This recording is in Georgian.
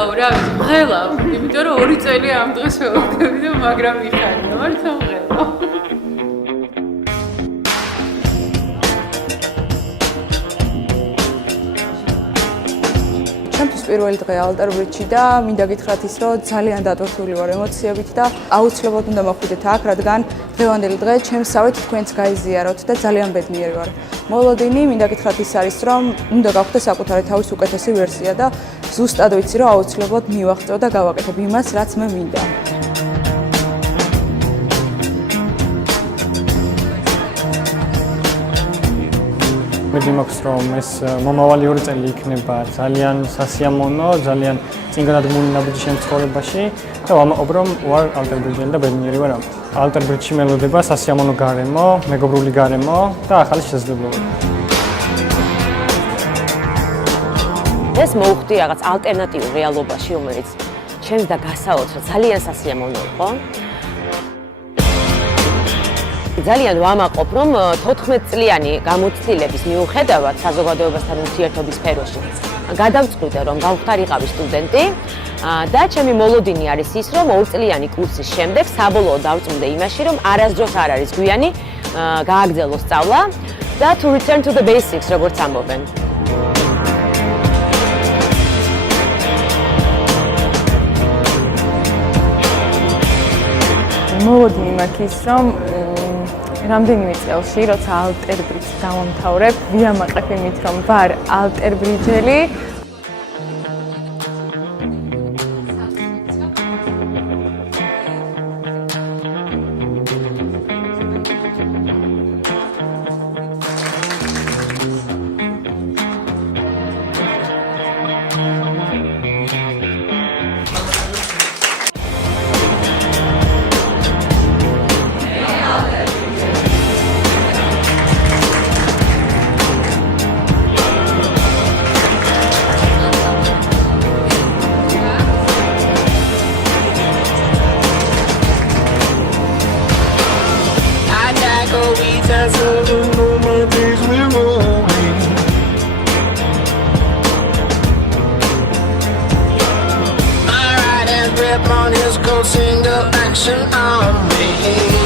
აუ რა ვიცი, მღელა, იმიტომ რომ 2 წელი ამ დღეს ველოდები და მაგრამ მიხარია, მართა მღელა. ჩემთვის პირველი დღე ალტერ-ბრიჯში და მინდა გითხრათ ის, რომ ძალიან დატვირთული ვარ ემოციებით და აუცილებლად უნდა მოხვიდეთ აქ, რადგან დღევანდელი დღე ჩემსავე თქვენც გაიზიაროთ და ძალიან ბედნიერი ვარ. მოლოდინი მინდა გითხრათ ის არის, რომ უნდა გავხდე საკუთარი თავის უკეთესი ვერსია და ზუსტად ვიცი, რომ აუცილებლად მივაღწევ და გავაკეთებ იმას, რაც მე მინდა. მედი მაქვს რომ ეს მომავალი 2 წელი იქნება ძალიან სასიამოვნო, ძალიან წინგადადგმული ნაბიჯი ჩემ ცხოვრებაში და ვამაყობ რომ ვარ ალტერ-ბრიჯელი და ბედნიერი ვარ ამ. ალტერ-ბრიჯში მელოდება სასიამოვნო გარემო, მეგობრული გარემო და ახალი შესაძლებლობები. ეს მოუხდი რაღაც ალტერნატიულ რეალობაში, რომელიც ჩემს და გასაოცრად ძალიან სასიამოვნო იყო. ძალიან ვამაყობ, რომ 14 წლიანი გამოცდილების მიუხედავად საზოგადოებასთან ურთიერთობის სფეროში გადავწყვიტე, რომ გავხდარიყავი სტუდენტი და ჩემი მოლოდინი არის ის, რომ 2 წლიანი კურსის შემდეგ საბოლოოდ დავწუნდე იმაში, რომ არასდროს არ არის გვიანი გააგრძელო სწავლა და to return to the basics, როგორც ამბობენ. მოლოდინი მაქვს ის, რომ რამდენიმე წელში, როცა ალტერ-ბრიჯს დავამთავრებ, ვიამაყებ იმით, რომ ვარ ალტერ-ბრიჯელი. On his coat, single action on me.